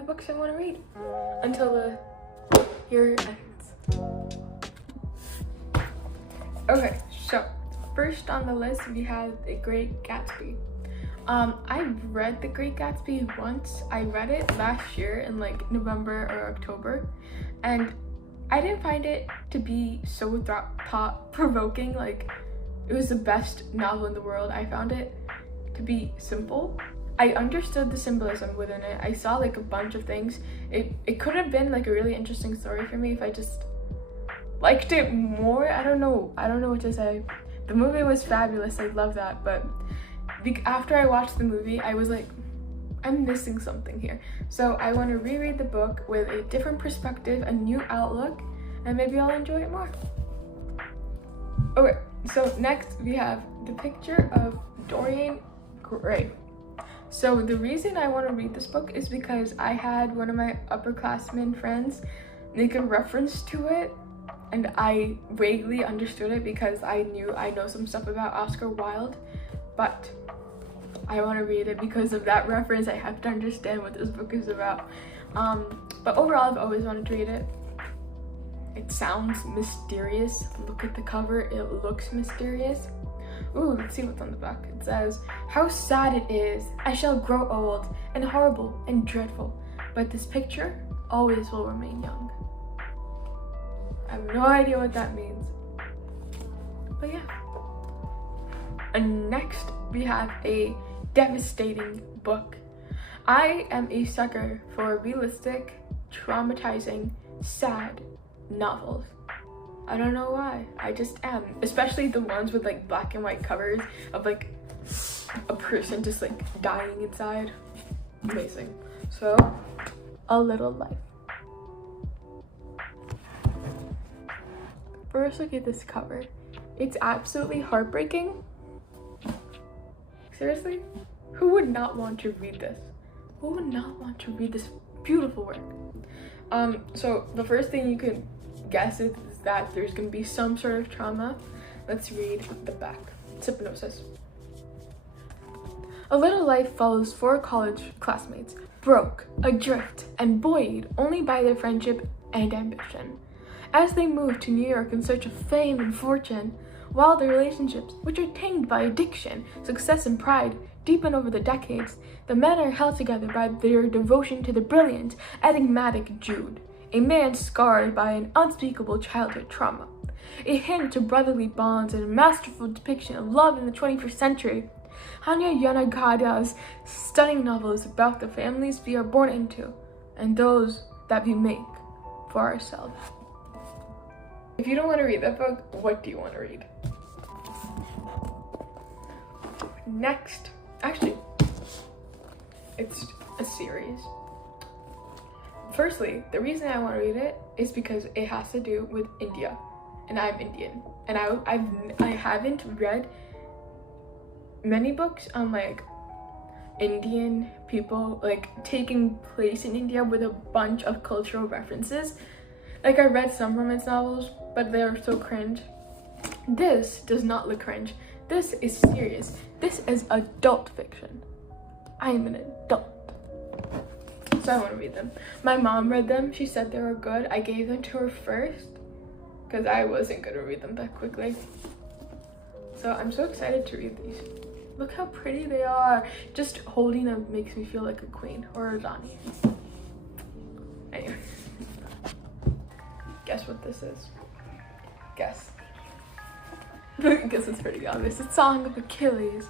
the books I want to read until the year ends. Okay, so first on the list we have The Great Gatsby. I've read The Great Gatsby once. I read it last year in like November or October, and I didn't find it to be so thought-provoking. Like, it was the best novel in the world. I found it to be simple. I understood the symbolism within it. I saw like a bunch of things. It could have been like a really interesting story for me if I just liked it more. I don't know what to say. The movie was fabulous. I love that, but after I watched the movie, I was like, I'm missing something here. So I want to reread the book with a different perspective, a new outlook, and maybe I'll enjoy it more. Okay, so next we have The Picture of Dorian Gray. So the reason I want to read this book is because I had one of my upperclassmen friends make a reference to it, and I vaguely understood it because I know some stuff about Oscar Wilde, but I want to read it because of that reference. I have to understand what this book is about. But overall, I've always wanted to read it. It sounds mysterious. Look at the cover, it looks mysterious. Ooh, let's see what's on the back. It says, "How sad it is, I shall grow old and horrible and dreadful, but this picture always will remain young." I have no idea what that means, but yeah. And next we have a devastating book. I am a sucker for realistic, traumatizing, sad novels. I don't know why, I just am. Especially the ones with like black and white covers of like a person just like dying inside. Amazing. So, A Little Life. First, look at this cover. It's absolutely heartbreaking. Seriously? Who would not want to read this? Who would not want to read this beautiful work? So the first thing you could guess is that there's going to be some sort of trauma. Let's read the back. Synopsis. A Little Life follows 4 college classmates, broke, adrift, and buoyed only by their friendship and ambition, as they move to New York in search of fame and fortune. While their relationships, which are tainted by addiction, success, and pride, deepen over the decades, the men are held together by their devotion to the brilliant, enigmatic Jude, a man scarred by an unspeakable childhood trauma. A hymn to brotherly bonds and a masterful depiction of love in the 21st century. Hanya Yanagada's stunning novel is about the families we are born into and those that we make for ourselves. If you don't want to read that book, what do you want to read? Next, actually, it's a series. Firstly, the reason I want to read it is because it has to do with India, and I'm Indian, and I haven't read many books on like Indian people like taking place in India with a bunch of cultural references. Like, I read some romance novels, but they're so cringe. This does not look cringe. This is serious. This is adult fiction. I am an adult. So I want to read them. My mom read them. She said they were good. I gave them to her first because I wasn't going to read them that quickly. So I'm so excited to read these. Look how pretty they are. Just holding them makes me feel like a queen or a Rani. Anyway. Guess what this is? Guess. I guess it's pretty obvious. It's Song of Achilles.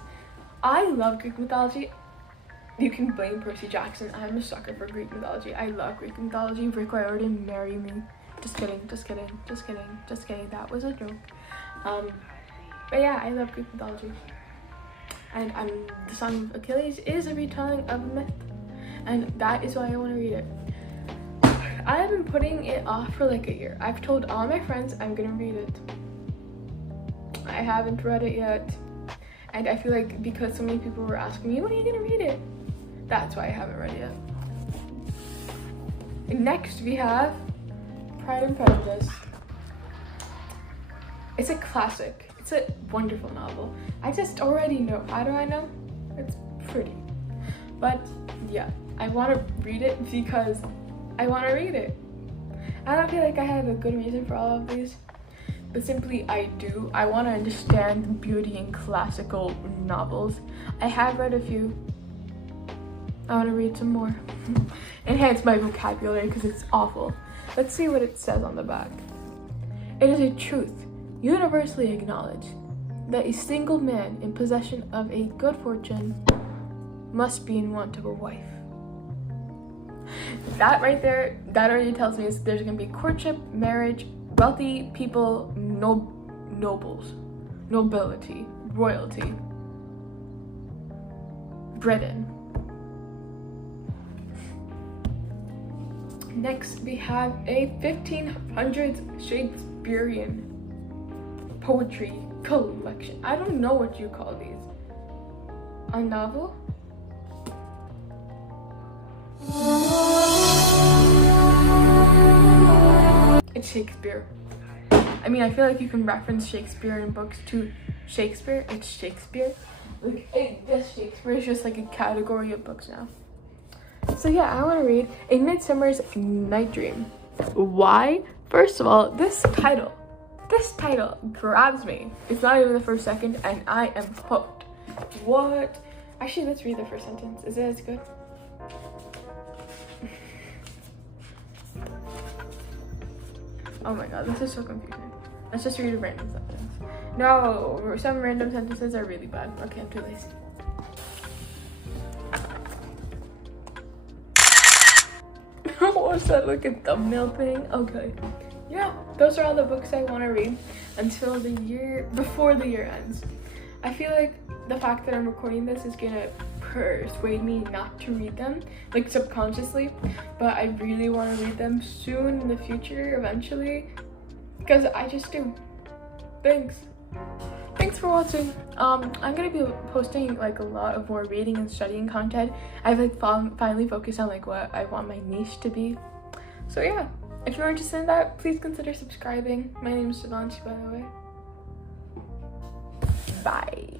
I love Greek mythology. You can blame Percy Jackson. I'm a sucker for Greek mythology. I love Greek mythology. Rick Riordan, marry me. Just kidding, just kidding, just kidding, just kidding. That was a joke. But yeah, I love Greek mythology. And the Song of Achilles is a retelling of a myth. And that is why I want to read it. I have been putting it off for like a year. I've told all my friends I'm gonna read it. I haven't read it yet. And I feel like because so many people were asking me, when are you gonna read it? That's why I haven't read it yet. And next we have Pride and Prejudice. It's a classic. It's a wonderful novel. I just already know. How do I know? It's pretty. But yeah, I want to read it because I want to read it. I don't feel like I have a good reason for all of these, but simply I do. I want to understand the beauty in classical novels. I have read a few. I want to read some more. Enhance my vocabulary because it's awful. Let's see what it says on the back. It is a truth universally acknowledged that a single man in possession of a good fortune must be in want of a wife. That right there, that already tells me is there's gonna be courtship, marriage, wealthy people, nobles, nobility, royalty, Britain. Next, we have a 1500s Shakespearean poetry collection. I don't know what you call these. A novel? It's Shakespeare. I mean, I feel like you can reference Shakespeare in books to Shakespeare. It's Shakespeare. Like, this Shakespeare is just like a category of books now. So yeah, I want to read A Midsummer's Night Dream. Why? First of all, this title grabs me. It's not even the first second and I am hooked. What? Actually, let's read the first sentence. Is it as good? Oh my god, this is so confusing. Let's just read a random sentence. No, some random sentences are really bad. Okay, I'm too lazy. What was that, like a thumbnail thing? Okay. Yeah, those are all the books I want to read until before the year ends. I feel like the fact that I'm recording this is gonna persuade me not to read them, like subconsciously, but I really want to read them soon in the future, eventually, because I just do. Thanks for watching. I'm gonna be posting like a lot of more reading and studying content. I've like finally focused on like what I want my niche to be. So yeah, if you're interested in that, please consider subscribing. My name is Shivanshi, by the way. Bye.